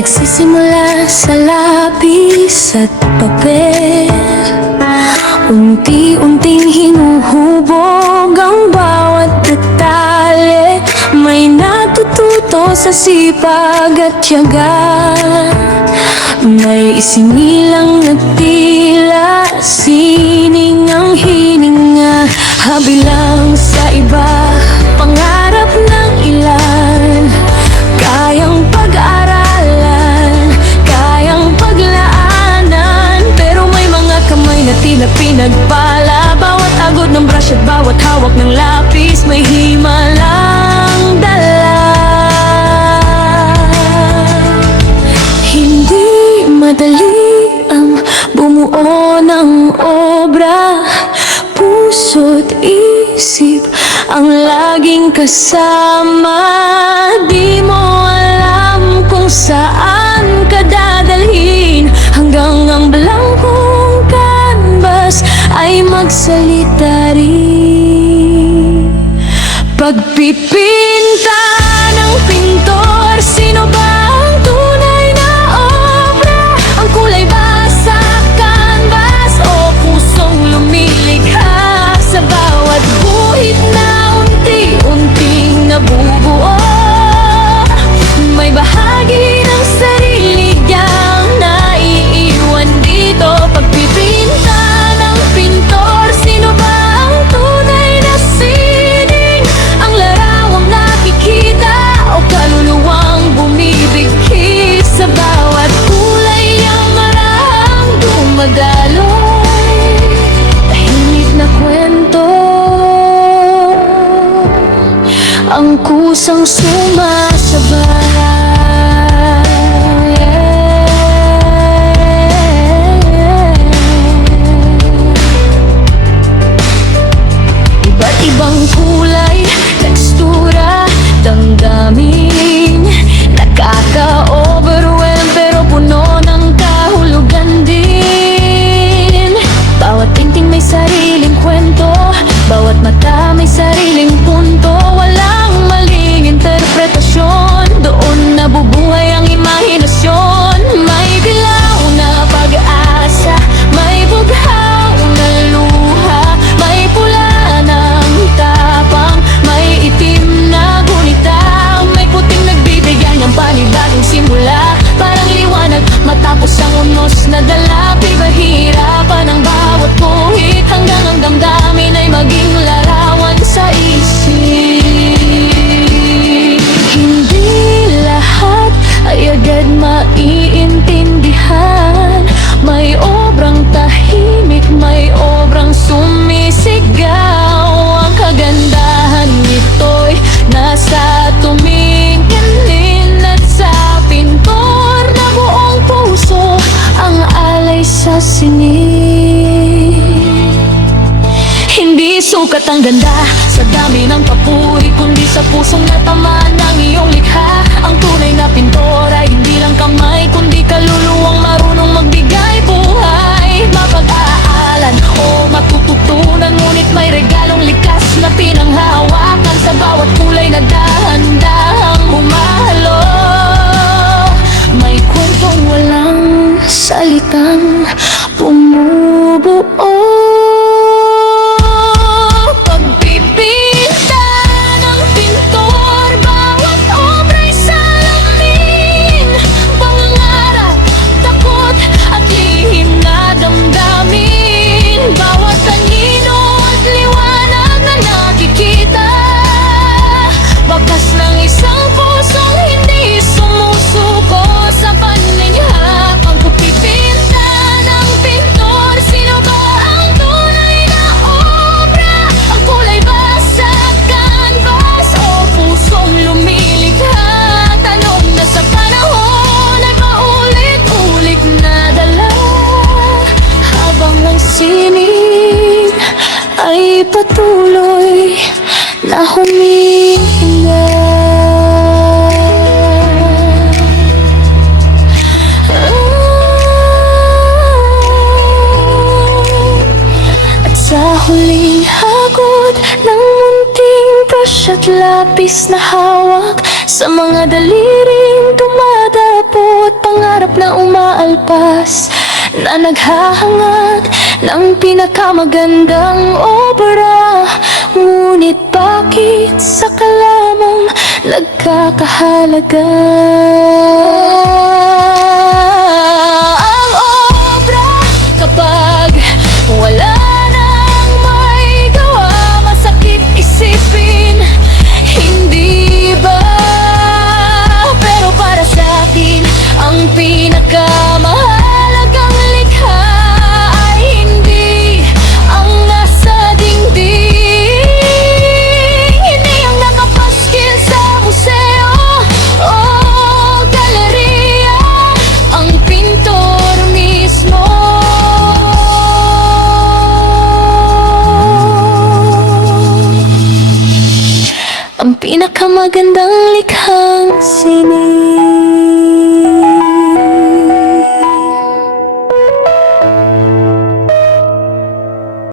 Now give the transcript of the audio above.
Nagsisimula sa lapis at papel, unti-unting hinuhubog ang bawat detalye. May natututo sa sipag at tiyaga, may isinilang na tila sining ang hininga. Habilang sa iba, pangarap ng ilan, kayang pag-aralan, kayang paglaanan. Pero may mga kamay na tila pinagpala, bawat agod ng brush at bawat hawak ng lapis may himalang dala. Hindi madali ang bumuo ng obra, puso't isip ang laging kasama. Di mo alam kung saan ka dadalhin, hanggang ang blankong canvas ay magsalita rin. Pagpipinta ng pintor, sino ba ang tunay na obra? Ang kulay ba sa canvas o pusong lumilikha sa bawat guhit na unti-unting nabubuo? May bahagi ng sarili niyang naiiwan dito. Pagpipinta ng pintor, sino ba ang tunay na sining? Ang larawang nakikita o kaluluwang bumibighi sa bawat kulay niyang marahang dumadaloy? Tahimik na kwento ang kusang sumasabay. Iba't ibang kulay, tekstura, damdamin, nakaka-overwhelm pero puno ng kahulugan din. Bawat tingting may sariling kwento, bawat mata may sariling punto. Walang maling interpretasyon, doon nabubuhay ang imahinasyon. May dilaw na pag-asa, may bughaw na luha, may pula ng tapang, may itim na gunita, may puting nagbibigay ng panibagong simula. Parang liwanag matapos ang unos na dala, pinahirapan ang bawat guhit, hanggang ang damdamin ay maging larawan sa isip. Hindi lahat ay agad maiintindihan, may obrang tahimik, may obrang sumisigaw. Ang kagandahan nito'y nasa tumingin at sa pintor na buong puso ang alay sa sining. Hindi sukat ang ganda sa dami ng papuri, kundi sa pusong natamaan ng iyong likha. Ang tunay na pintor ay hindi lang kamay, kundi kaluluwang marunong magbigay buhay. Mapag-aalan o matututunan, ngunit may regalong likas na pinanghahawakan sa bawat kulay na dahan-dahang humahalo. May kwentong walang salitang bumubuo. Pagpipinta ng pintor, bawat obra'y salamin, pangarap, takot at lihim na damdamin. Bawat anino at liwanag na nakikita, bakas ng isang pusong hindi sumusuko sa paninha. Ang pagpipinta ng pintor, sino ba ang tunay na obra? Ang kulay ba sa canvas o pusong lumilikha? Tanong na sa panahon ay paulit-ulit na dala, habang ang sining ay patuloy na humihinga. At sa huling hagod ng munting brush brush at lapis na hawak, sa mga daliring dumadapot, pangarap na umaalpas, na naghahangad ng pinakamagandang obra. Ngunit bakit sa kalamang nagkakahalaga? Ang obra kapag wala nang may gawa, masakit isipin, hindi ba? Pero para sa akin, ang pinakamahalagang likha ay hindi ang nasa dingding, hindi ang nakapaskil sa museo o galeriya, ang pintor mismo. Ang pinakamagandang likhang sining